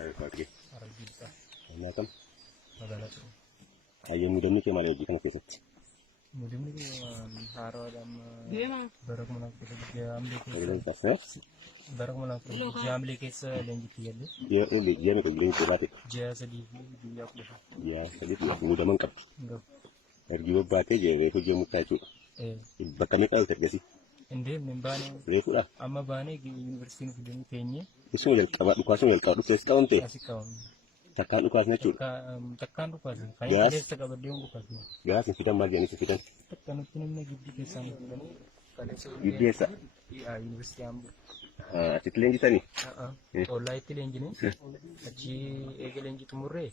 Saya pakai. Argita, Ini kan magala to. ayam muda ni kemana lagi kan kesat. Mudim ni haro dam barak mana jam Dari lekes lantas ya. barak mana jam lekes lenji tiyali Dia ni kagilin ko batik. ja sadi di yak Ya, tadi tu muda mangkap. ndo Ergi batik je, itu je muka tu. eh Bakami kau terkesi. inde membane Lefu lah. amma bane gi university ni fidani penye Isu yang kabat kuasa yang kau tu setahun te. asikaw Takkan kuasa tu. takkan rupa sih kayak Gas. kades tak berde rupa sih Gas yang sudah maju yang sudah. takkan tinam na gidi kesan fidani kades Di desa. iya university ambu Citleng kita ni. Ola itu lenji ni aci ege lenji tumure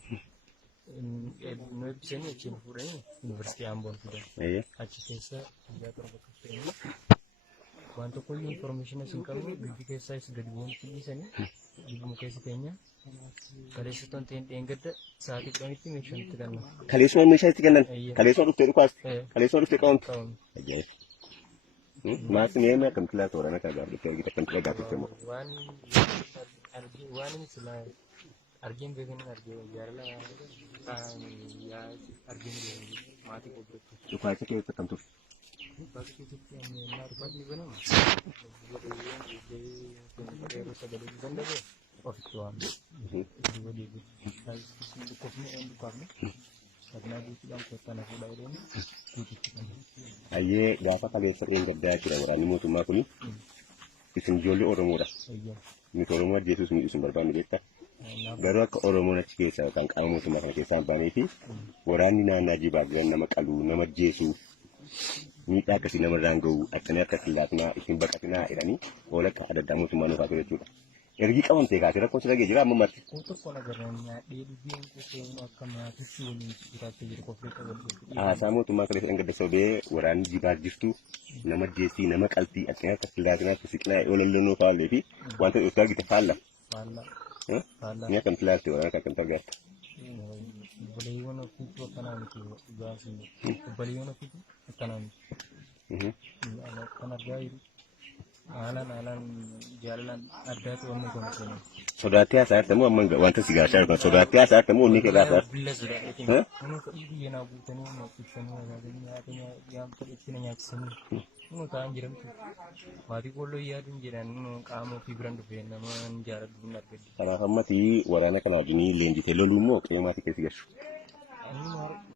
no bisani aci nufure university ambon sudah Iya. aci kesa dia terbuka ini wanto ko information na singkamu bibigay sa sudah dibuang pilih sana dibuang kayo sa kanya kada sa tontin enggak sa ating kami itu mission itu kan Kalisman misal tikan dan. Iya. Kalisman tu kuas. eh Kalisman tu kau. tahun Aja. Mas ni emang kan kelas orang nak agak kita kan kelas gatu semua. wan ini sila arjin begini arjin jarla ya arjin mati ko bro Lu kuasa kita tentu. bagi kita yang menar bagi benar jadi harus ada di sana deh oh itu am dua dia saya di kopi yang bukan karena di dalam kota nak udah ini Aye, gapa kali sering kerja kira orang ni mutu mak ni. Isim joli orang muda. iya Ni orang muda Jesus ni isim berapa ni kita. Baru ke orang muda cik saya kan kamu mutu mak ni sampai ni. Orang ni na naji bagian nama kalu nama Jesus. Ni tak kasih nama ranggu. Akhirnya kesilat na isim berkat na irani. Oleh ada tamu cuma nusa tu juga. Ergi kawan tega kira kau lagi juga memat. untuk pelajarannya dia dibilang itu akan mati ni kita jadi kopi Samu tu mak yang kerja sobe orang jibar jistu. Nama Jesi nama kalti akhirnya kesilat na kesikla oleh lenu fal lepi. Wanita ustaz kita fal lah. pala Huh? pala Ni akan kelas tu orang akan tergat. boleh yang aku itu kanan itu bahasa boleh yang aku itu kanan anak anak gaya alan jalan ada tuh orang itu macam Saudara saya temu amang wanita sigar saya kan saudara saya temu ni kira apa? bila sudah itu Hah? anu ke ibu yang aku tanya mau kita nih artinya yang itu nanya sini anu kan jiran tuh mati kalau iya tuh jiran kamu fibran tuh ya nama jarak benar beda Sama sama ti warana kana gini lendi te lolu mo ke mati ke sigar. ini